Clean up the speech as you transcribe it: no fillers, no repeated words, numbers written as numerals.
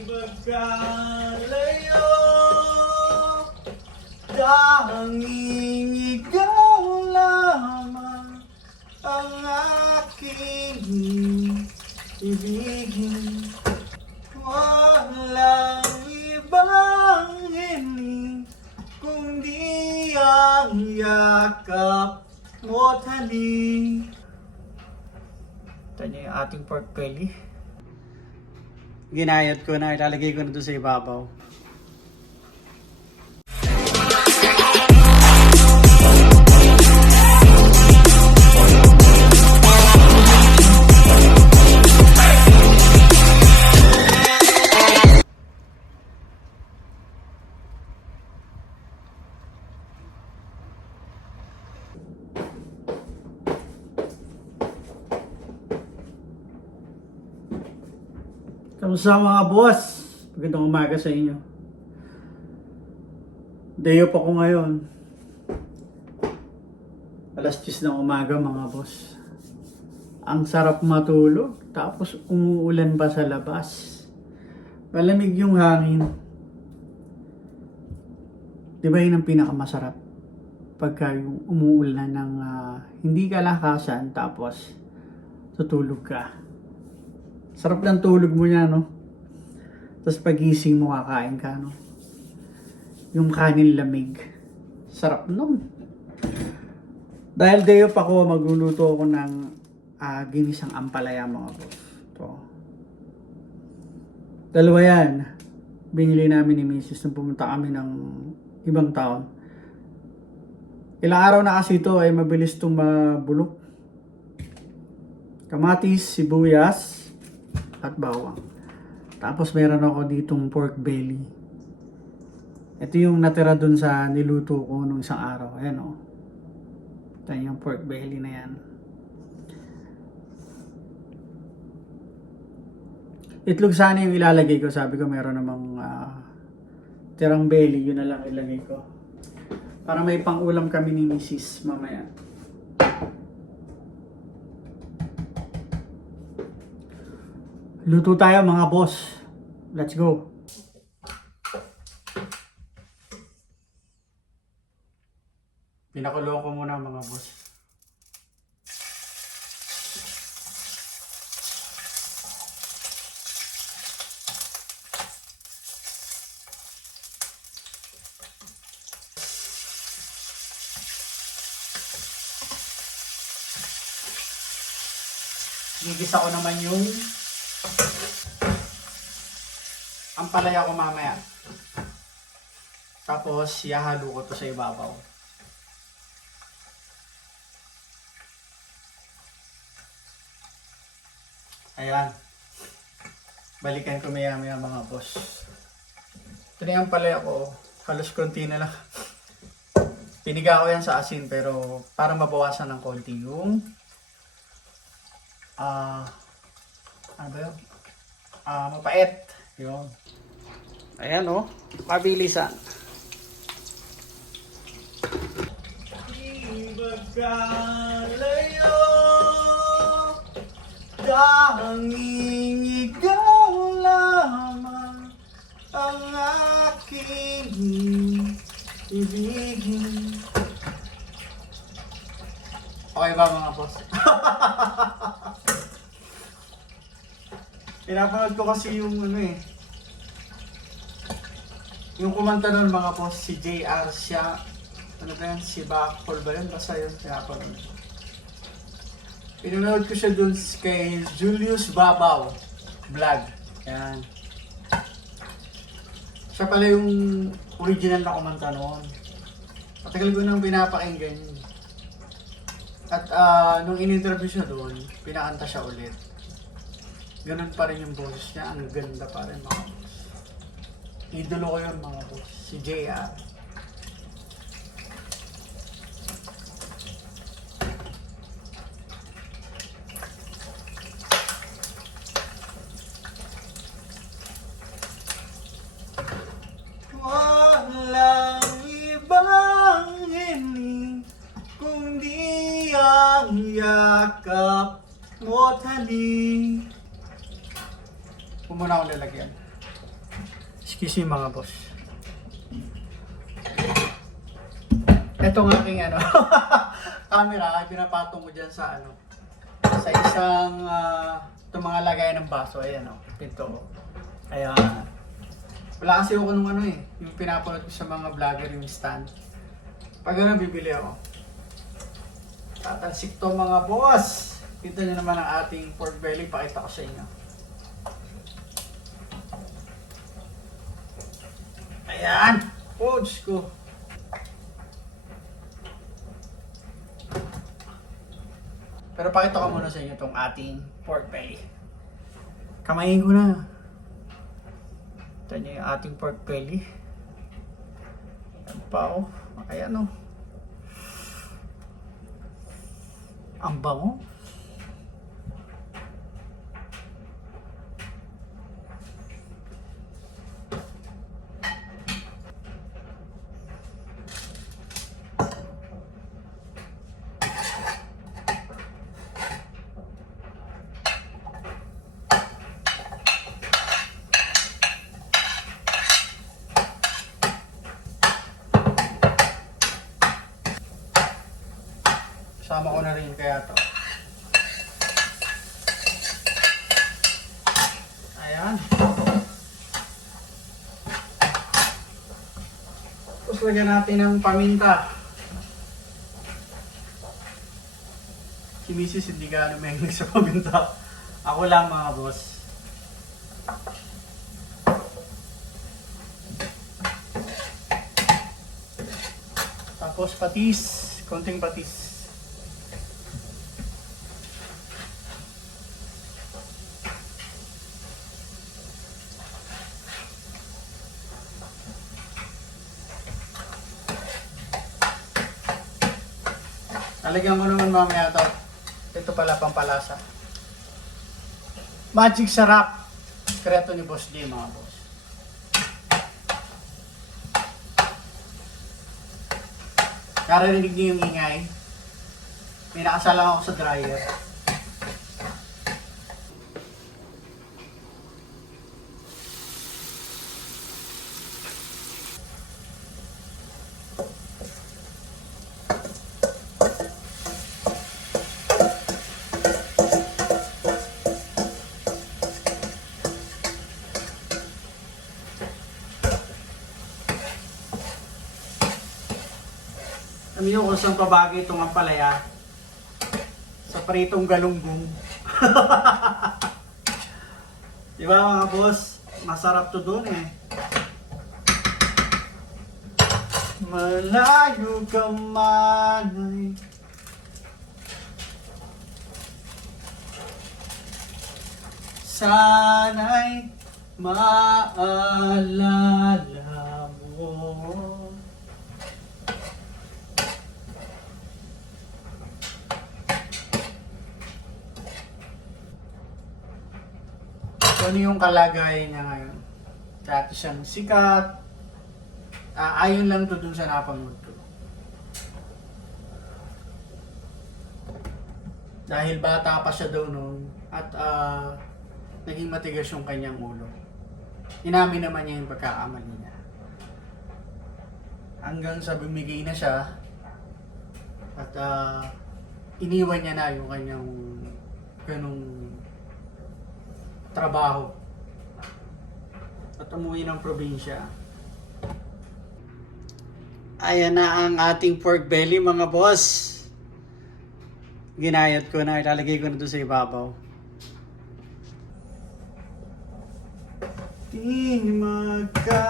Pagkalayo, tanging ikaw lamang ang aking ibigin. Walang ibang hiling kundi ang yakap mo't halik. Ito niyo yung ating pork belly. Ginayat ko na, ilalagay ko na doon sa ibabaw. Kamusta mga boss? Magandang umaga sa inyo. Day off ako ngayon. Alas 10 ng umaga mga boss. Ang sarap matulog, tapos umuulan pa sa labas. Malamig yung hangin. Di ba yun ang pinakamasarap? Pagka yung umuulan ng hindi kalakasan, tapos tutulog ka. Sarap ng tulog mo niya, no? Tapos pagising mo, kakain ka, no? Yung kanin lamig. Sarap nun. Dahil day off ako, magluluto ako ng ginisang ampalaya, mga boss. Ito. Dalawa yan. Binili namin ni Mrs. nung pumunta kami ng ibang town. Ilang araw na kasi ito ay mabilis itong mabulok. Kamatis, sibuyas, at bawang. Tapos meron ako ditong pork belly. Ito yung natira dun sa niluto ko nung isang araw. Ayan o. Ito yung pork belly na yan. Itlog sana yung ilalagay ko. Sabi ko meron namang tirang belly. Yun na lang ilagay ko. Para may pang-ulam kami ni Mrs. mamaya. Luto tayo mga boss. Let's go. Pinakulo ko muna mga boss. Gigisa ko naman yung ampalaya ko mamaya. Tapos ihahalo ko to sa ibabaw. Ayan. Balikan ko maya mga boss. Ito na yung ampalaya ko. Halos konti na lang. Piniga ko yan sa asin pero para mabawasan ng konti yung ano ba yun? Mapait. Yun. Ayan o. Mabilisan. Pagkalayo, tanging ikaw lamang ang aking ibigin. Okay ba mga boss? Pinapanood ko kasi yung yung kumanta nun mga boss, si JR siya, ano ba yan, si Bakol ba yun? Basta yun, pinapanood ko. Pinanood ko siya dun kay Julius Babaw vlog. Yan. Siya pala yung original na kumanta noon. Patagal ko nang pinapakinggan yun. At nung in-interview siya doon, pinakanta siya ulit. Ganun pa rin yung boses niya. Ang ganda pa rin mga boss. Idolo ko yun mga boss. Si JR. Walang ibang hiling kundi ang yakap mo't halik. Kung muna ako lalagyan. Excuse me mga boss. Ito ng aking ano, camera ay pinapatong ko dyan sa ano, sa isang itong mga lagay ng baso. Ayan o, ito. Kaya wala kasi ako nung ano eh, yung pinapanood ko sa mga vlogger yung stand. Pag ano bibili ako, tatalsik to mga boss. Kita nyo naman ang ating pork belly, pakita ko sa inyo. Ayan! Oh, Diyos ko. Pero pakita ko muna sa inyo itong ating pork belly. Kamayin ko na. Ito nyo yung ating pork belly. Ayan pa oh. Ayan oh. Ang bango. Sama ko na rin kaya to. Ayan. Tapos lagyan natin ng paminta. Si Mrs. hindi gaano mahilig sa paminta. Ako lang mga boss. Tapos patis. Konting patis. Lalagyan ko naman mamaya ito. Ito pala pampalasa. Magic sarap. Kreto ni Boss J mga boss. Narinig niyo yung ingay. May nakasalang ako sa dryer. Alam niyo kung saan pabagay itong ampalaya? Sa pritong galunggong. Di ba mga boss? Masarap to doon eh. Malayo ka man ay sana'y maalala mo. So, ano yung kalagayan niya ngayon? Dati siyang sikat. Ayon lang to dun sa napanood ko. Dahil bata pa siya daw noon at naging matigas yung kanyang ulo. Inamin naman niya yung pagkakamali niya. Hanggang sa bumigay na siya at iniwan niya na yung kanyang ganung trabaho at umuwi ng probinsya. Ayan na ang ating pork belly mga boss. Ginayat ko na, ilalagay ko na doon sa ibabaw. Di magka